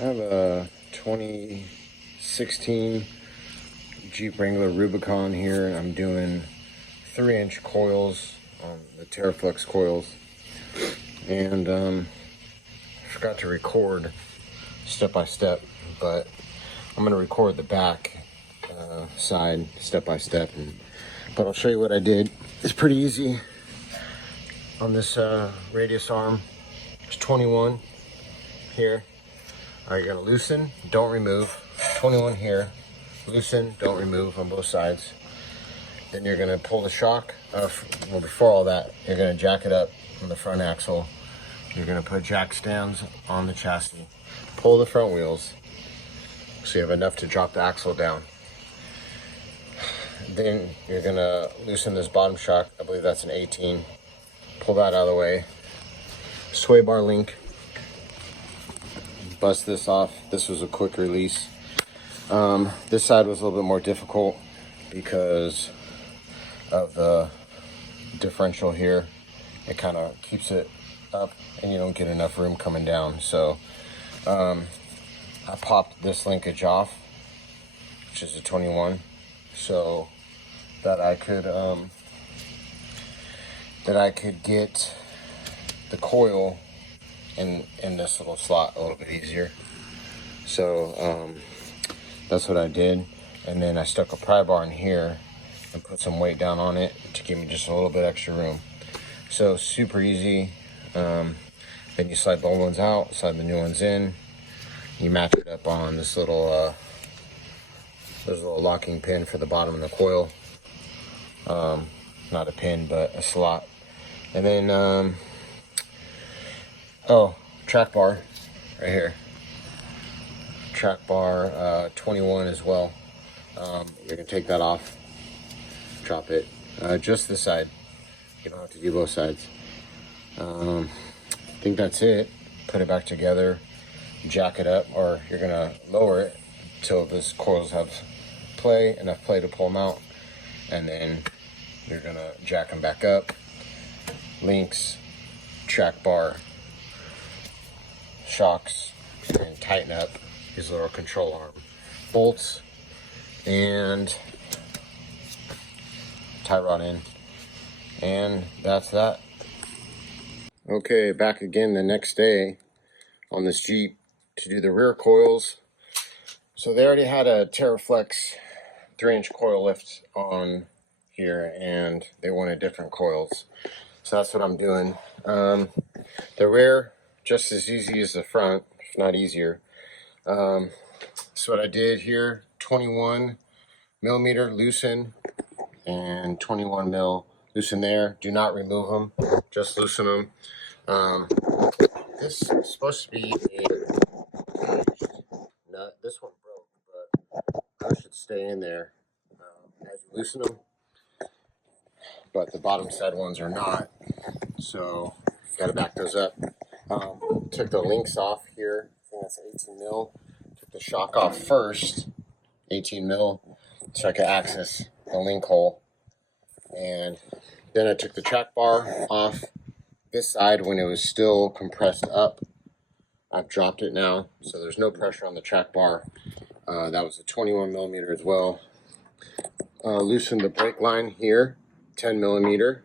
I have a 2016 Jeep Wrangler Rubicon here, and I'm doing 3-inch coils on the Teraflex coils. And I forgot to record step by step, but I'm going to record the back side step by step. But I'll show you what I did. It's pretty easy on this radius arm. It's 21 here. You're going to loosen, don't remove. 21 here, loosen, don't remove on both sides. Then you're going to pull the shock. Well, before all that, you're going to jack it up on the front axle. You're going to put jack stands on the chassis. Pull the front wheels so you have enough to drop the axle down. Then you're going to loosen this bottom shock. I believe that's an 18. Pull that out of the way. Sway bar link. Bust this off. This was a quick release. This side was a little bit more difficult because of the differential here. It kind of keeps it up and you don't get enough room coming down. So I popped this linkage off, which is a 21, so that I could get the coil in this little slot a little bit easier. So that's what I did. And then I stuck a pry bar in here and put some weight down on it to give me just a little bit extra room. So super easy. Then you slide the old ones out, slide the new ones in. You match it up on this little there's a little locking pin for the bottom of the coil. Not a pin, but a slot. And then track bar right here. Track bar 21 as well. You're gonna take that off, drop it, just this side. You don't have to do both sides. I think that's it. Put it back together, jack it up, or you're gonna lower it until this coils have enough play to pull them out, and then you're gonna jack them back up. Links, track bar, shocks, and tighten up these little control arm bolts, and tie rod in, and that's that. Okay, back again the next day on this Jeep to do the rear coils. So they already had a Teraflex 3-inch coil lift on here, and they wanted different coils. So that's what I'm doing. The rear, just as easy as the front, if not easier. So what I did here, 21 millimeter loosen and 21 mil loosen there. Do not remove them, just loosen them. This is supposed to be a nut. This one broke, but I should stay in there as you loosen them. But the bottom side ones are not, so you gotta back those up. Took the links off here. I think that's 18 mil. Took the shock off first, 18 mil, so I could access the link hole. And then I took the track bar off this side when it was still compressed up. I've dropped it now, so there's no pressure on the track bar. That was a 21 millimeter as well. Loosened the brake line here, 10 millimeter.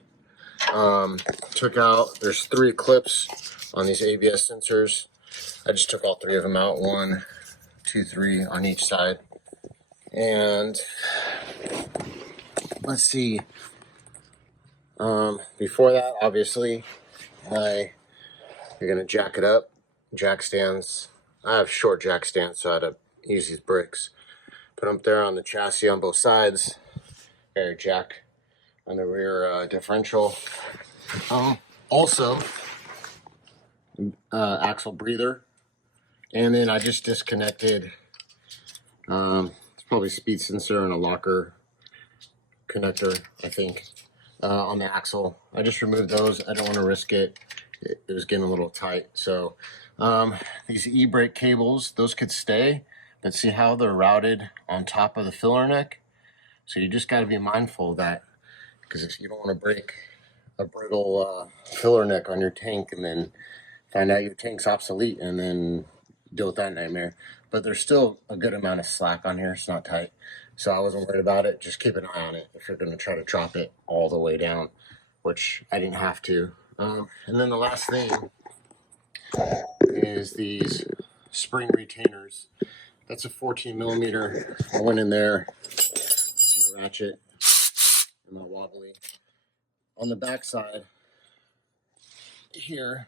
Took out, there's 3 clips on these ABS sensors. I just took all 3 of them out, 1, 2, 3 on each side. And let's see, before that, obviously, you're gonna jack it up. Jack stands, I have short jack stands, so I had to use these bricks. Put them there on the chassis on both sides. Air jack on the rear differential. Also, axle breather. And then I just disconnected, it's probably speed sensor and a locker connector, I think, on the axle. I just removed those. I don't want to risk it. It was getting a little tight. So these e-brake cables, those could stay, but see how they're routed on top of the filler neck? So you just got to be mindful of that, because if you don't want to break a brittle filler neck on your tank and then find out your tank's obsolete and then deal with that nightmare. But there's still a good amount of slack on here. It's not tight. So I wasn't worried about it. Just keep an eye on it if you're going to try to drop it all the way down, which I didn't have to. And then the last thing is these spring retainers. That's a 14 millimeter. I went in there with my ratchet and my wobbly. On the back side here,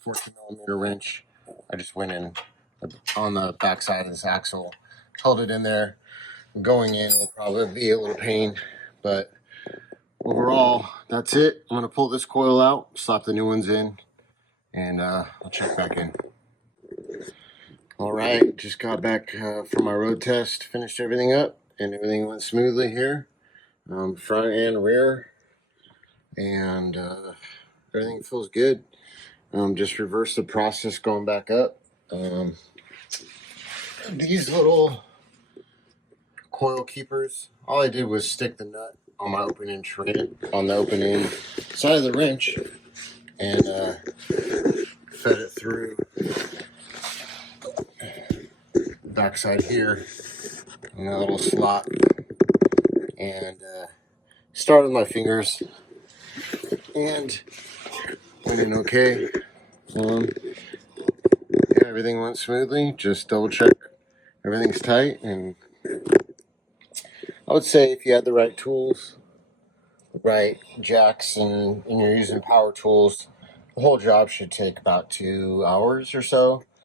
14 millimeter wrench. I just went in on the back side of this axle, held it in there. Going in will probably be a little pain, but overall, that's it. I'm going to pull this coil out, slap the new ones in, and I'll check back in. All right, just got back from my road test, finished everything up, and everything went smoothly here, front and rear, and everything feels good. Just reverse the process going back up. These little coil keepers, all I did was stick the nut on my open end on the open end side of the wrench and fed it through the back side here in a little slot, and started with my fingers and went in okay. Yeah, everything went smoothly. Just double check everything's tight, and I would say if you had the right tools, right jacks, and you're using power tools, the whole job should take about 2 hours or so.